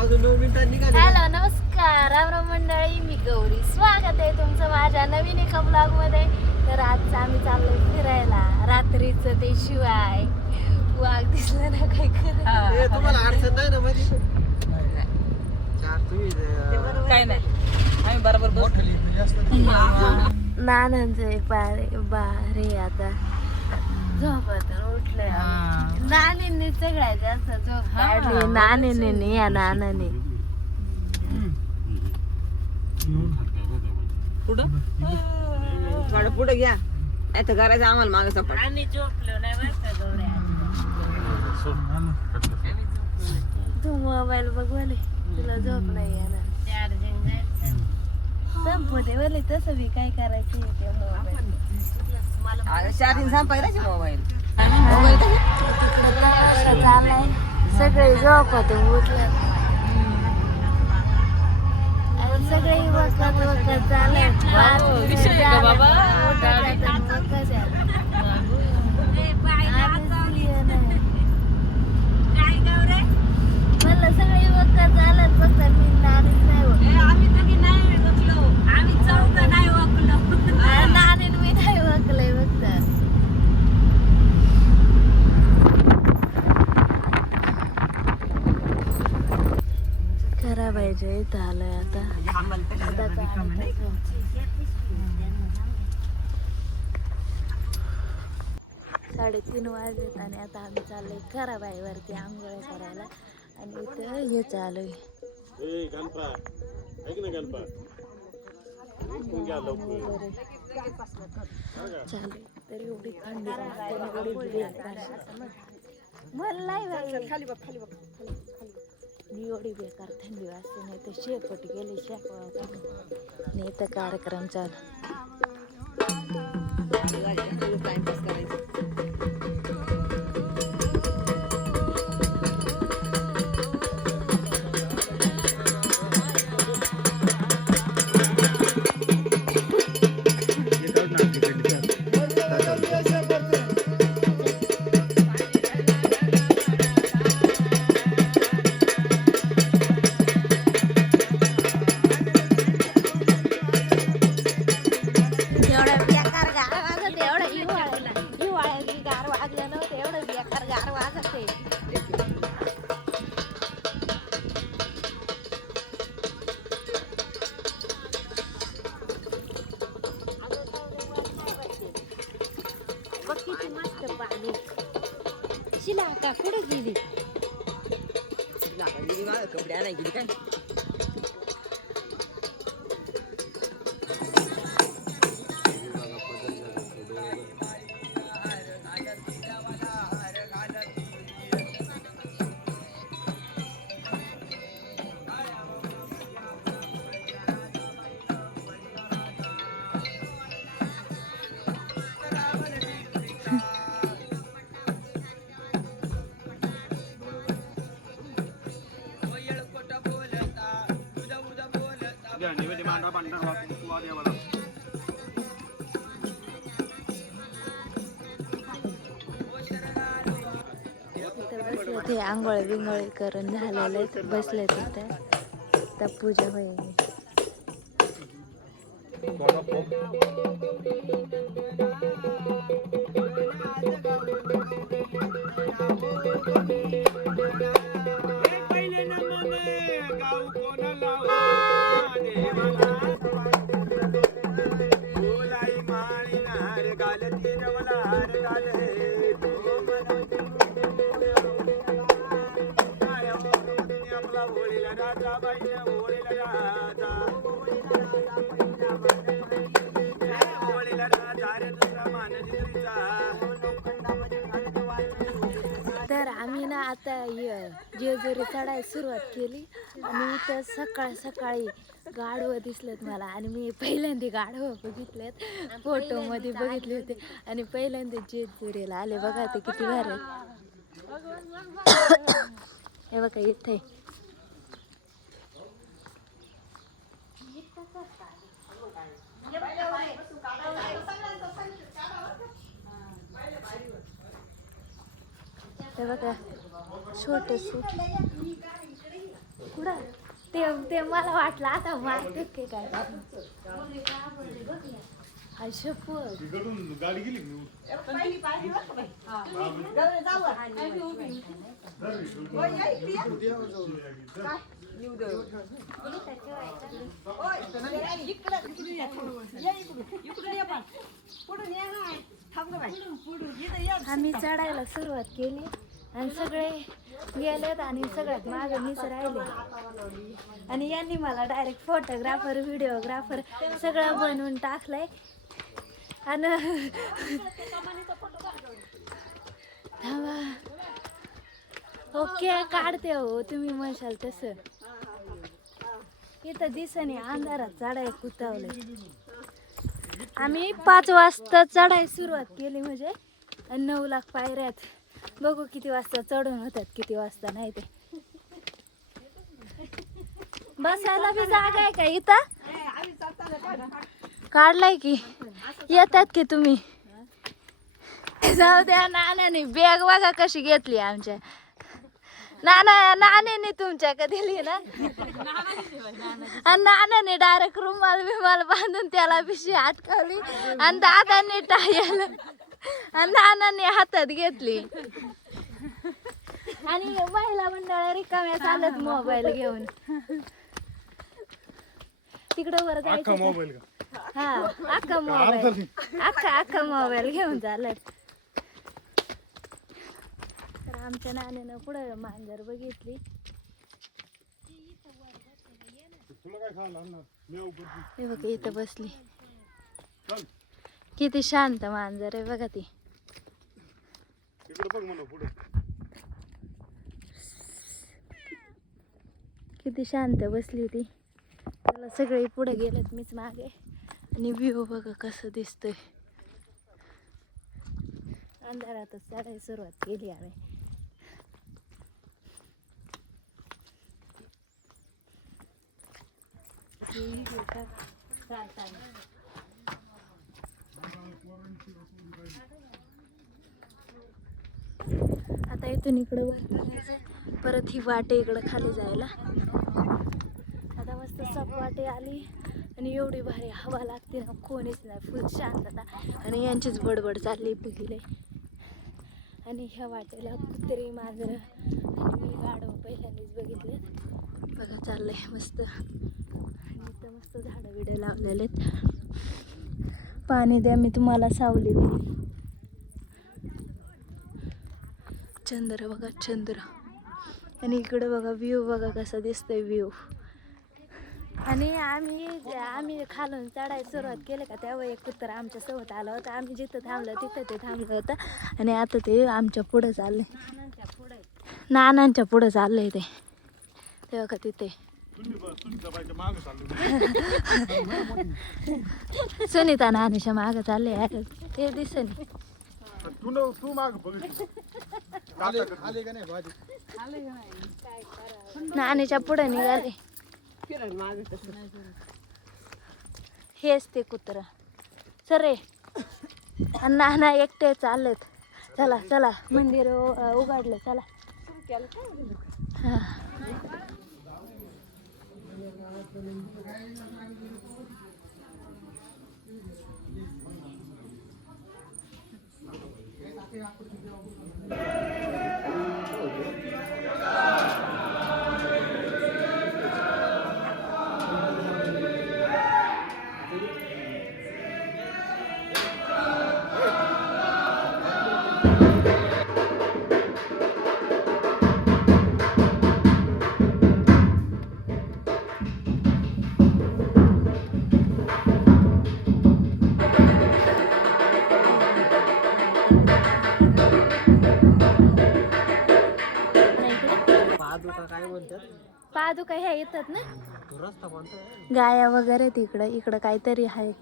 Hello नमस्कार राम मंडळी, मी गौरी. स्वागत आहे तुमचं माझ्या नवीन एका ब्लॉग मध्ये. तर आज आम्ही चाललोय फिरायला. रात्रीचं ते शिवाय वाघ दिसलं ना काय खरं तुम्हाला अडचण नाही ना मध्ये काय नाही, आम्ही बरोबर नानांचं बारे आता झोपत उठले. नानींनी सगळ्यात जास्त झोप काढली. नानीने या नानाने पुढं थोडं पुढे घ्या, नाही तर करायचं आम्हाला मागे सपाट. आम्ही झोपलो नाही बरं का गौऱ्या. तू मोबाईल बघवले, तुला झोप नाही येणार. चार्जिंग संपते बोले. तसं बी काय करायचं ते मोबाईल. चार्जिंग संपायला मोबाईल चाललाय सगळे झोपत उठल्यात. सगळे वखत चालय. मला सगळे वखत चालत फक्त मी नानीच नाही वकलो. नानीन मी नाही वकलंय फक्त. खराब आहे इथं आलंय आता. 3:30 वाजलेत आणि आता आम्ही चाललोय खराबाईवरती आंघोळ करायला. आणि इथं हे चालू आहे. चालू तर एवढी थंडी मी एवढी बेकार थंडी वाजते. नाही तर शेपट गेली शेपट. नाही तर कार्यक्रम चालू. टाइमपास करायचं. शिला का कुठे गेली? कपडे आणाय गेली काय? ते आंघोळ बिंगोळ करून झालेले बसले तिथे. तर पूजा होईल. तर आम्ही ना आता जेजुरी चढायला सुरुवात केली. आणि इथं सकाळी गाढवं दिसलेत मला. आणि मी पहिल्यांदा गाढवं बघितलेत, फोटोमध्ये बघितले होते. आणि पहिल्यांदा जेजुरीला आले. बघा ते किती भारी. हे बघा इथे हे बघा छोटस कुठं ते ते मला वाटलं आता मारते की काय शपथ गाडी गेली आम्ही चढायला सुरुवात केली आणि सगळे गेलेत आणि सगळ्यात मागे मीच राहिले आणि यांनी मला डायरेक्ट फोटोग्राफर व्हिडिओग्राफर सगळं बनवून टाकलंय आणि थांबा ओके काढते हो तुम्ही म्हणशाल तसं इथं दिसणे अंधारात चढाय कुतावलंय आम्ही 5 वाजता चढायला सुरुवात केली म्हणजे 9 लाख पायऱ्यात बघू किती वाजता चढून होतात किती वाजता नाही ते बसायला बी जागा आहे का इथं काढलाय की येतात की तुम्ही जाऊ द्या नानाने बॅग बघा कशी घेतली आमच्या नानाने तुमच्या का दिली ना आणि नानाने डायरेक्ट रुमाल बिमाल बांधून त्याला बिशी अटकवली आणि दादाने टायल आणि नानाने हातात घेतली आणि महिला मंडळ रिकाम्या चालत मोबाईल घेऊन तिकडं वर जायचं हा अख्खा मोबाईल घेऊन चालत तर आमच्या नानीनं पुढे मांजर बघितली हे बघ इथं बसली किती शांत मांजर आहे बघा ती किती शांत बसली ती त्याला सगळे पुढे गेलेत मीच मागे आणि व्ह्यू बघा कसं दिसतोय अंधारातच चढायला सुरुवात केली आम्ही आता इथून इकडं वर परत ही वाटे इकडं खाली जायला आता मस्त सप वाटे आली आणि एवढी भारी हवा लागते ना कोणीच नाही फुल शांतता आणि यांचीच बडबड चालली पिकले आणि ह्या वाटेला कुत्री मांजरं आणि मी गाढव पहिल्यांदाच बघितले बघा चाललंय मस्त आणि इथं मस्त झाडं बिडं लावलेले पाणी द्या मी तुम्हाला सावली दिली चंद्र बघा चंद्र आणि इकडे बघा व्ह्यू बघा कसा दिसतोय व्ह्यू आणि आम्ही खालून चढायला सुरुवात केली का तेव्हा एक कुत्रा आमच्या सोबत आला होता आम्ही जिथं थांबलो तिथं ते थांबलं होतं आणि आता ते आमच्या पुढं चाललंय नानांच्या पुढं चाललंय ते तेव्हा का तिथे सुनीता नानीच्या मागं चालले ते दिसनी नानीच्या पुढे निघाले हेच ते कुत्रा सरे आणि नाना एकटे चाललेत चला चला मंदिर उघडलं चला हा पादुका ह्या येतात ना गाया वगैरे तिकडं इकडं काहीतरी आहे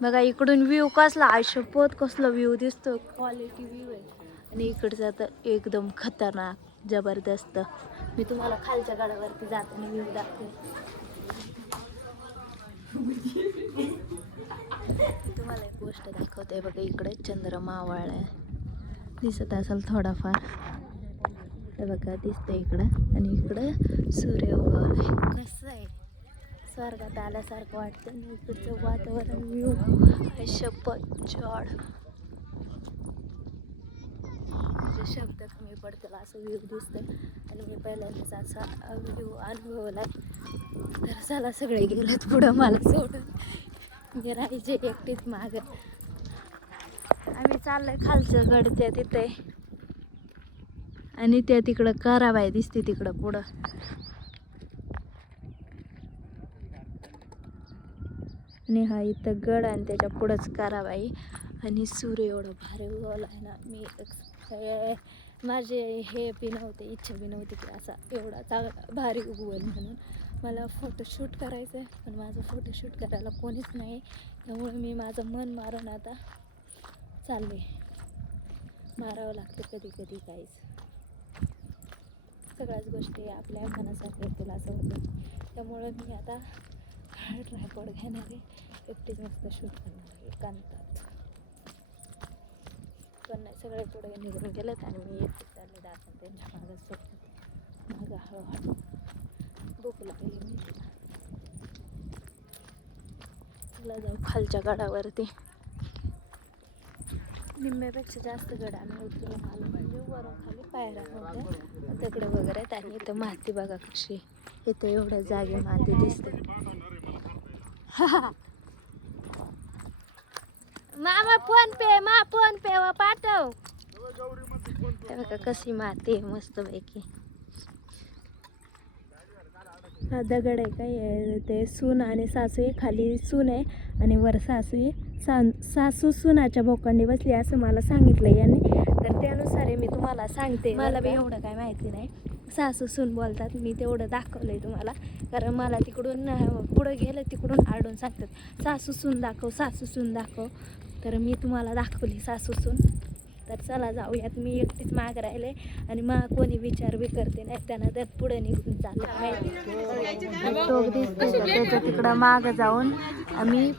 बघा इकडून व्ह्यू कसला आयुष्यपोत कसला व्ह्यू दिसतो क्वालिटी व्ह्यू आहे आणि इकडचा तर एकदम खतरनाक जबरदस्त मी तुम्हाला खालच्या गडावरती जाताना व्ह्यू दाखवेल तुम्हाला एक गोष्ट दाखवते बघा इकडे चंद्र मावळ दिसत असेल थोडाफार हे बघा दिसतंय इकडं आणि इकडं सूर्य उगवलाय. कसं आहे स्वर्गात आल्यासारखं वाटतं आणि इकडचं वातावरण व्ह्यू शपथ चढ म्हणजे शब्द कमी पडतील असं व्ह्यू दिसतंय आणि मी पहिल्यांदाच असा व्ह्यू अनुभवलाय. तर चला सगळे गेलेत पुढं मला सोडून मी राहायचे एकटीच मागं. आम्ही चाललोय खालचं गडच्या तिथे आणि त्या तिकडं कराबाई दिसते तिकडं पुढं. आणि हा इथं गड आणि त्याच्या पुढंच कराबाई आणि सूर्य एवढं भारी उगवला आहे ना. मी माझे हे बी नव्हते इच्छा बी नव्हती की असा एवढा चांगला भारी उगवल म्हणून. मला फोटोशूट करायचं आहे पण माझं फोटोशूट करायला कोणीच नाही त्यामुळे मी माझं मन मारून आता चालले. मारावं लागतं कधी कधी काहीच. सगळ्याच गोष्टी आपल्या मनासारख्या येतील असं होतं. त्यामुळं मी आता ट्रायपॉड घेणार आहे एकटीच मस्त शूट करणार आहे एकांतात. पण नाही सगळे पुढे निघून गेलेत आणि मी एकटी चालले दाखवून त्यांच्या मागं सोडत माझं हळूहळू भूक लागली मी तुला जाऊ खालच्या गडावरती. निम्म्यापेक्षा जास्त गड आम्ही उतरून आलो म्हणजे वरून खाली पायऱ्या नव्हत्या दगड वगैरे आहेत आणि इथं माती बघा कशी इथं एवढ्या जागे माती दिसते. मामा फोन पे व पाठव. हे बघा कशी माती आहे मस्त पैकी. हा दगड आहे काय ते सून आणि सासू आहे. खाली सून आहे आणि वर सासू आहे. सासू सुनाच्या बोकांडी बसली असं मला सांगितलं यांनी. तर त्यानुसार मी तुम्हाला सांगते. मला बी एवढं काय माहिती नाही. सासू सून बोलतात मी तेवढं दाखवलं आहे तुम्हाला कारण मला तिकडून पुढं गेलं तिकडून आडून सांगतात सासू सून दाखव सासू सून दाखव. तर मी तुम्हाला दाखवली सासू सून. तर चला जाऊयात. मी एकटीच माग राहिले आणि मग कोणी विचार बी करते नाही त्यांना तर पुढे निघून चाललं माहिती. टोक दिसते का त्याच्या तिकडं मागं जाऊन आम्ही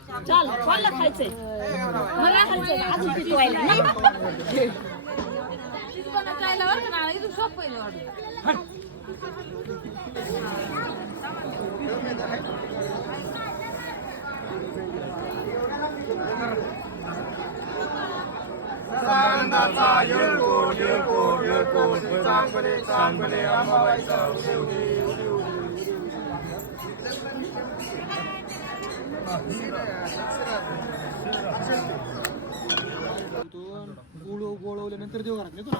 चांगले आंबाबाईचा गोळवल्यानंतर देव घरात नेतो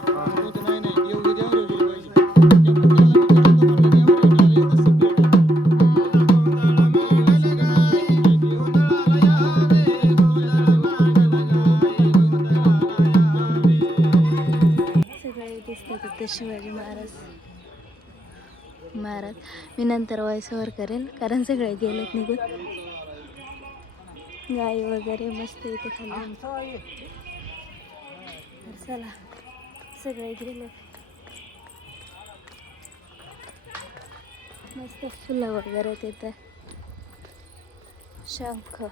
नाही नाही देव हे देव गेले पाहिजे. तिथं शिवाजी महाराज मी नंतर वॉइस ओव्हर करेन कारण सगळे गेलेत निघून. गाई वगैरे मस्त इथे खाली. तर चला सगळे गेले. मस्त फुलं वगैरे तिथं शंख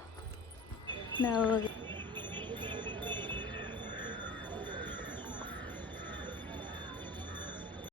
नाव वगैरे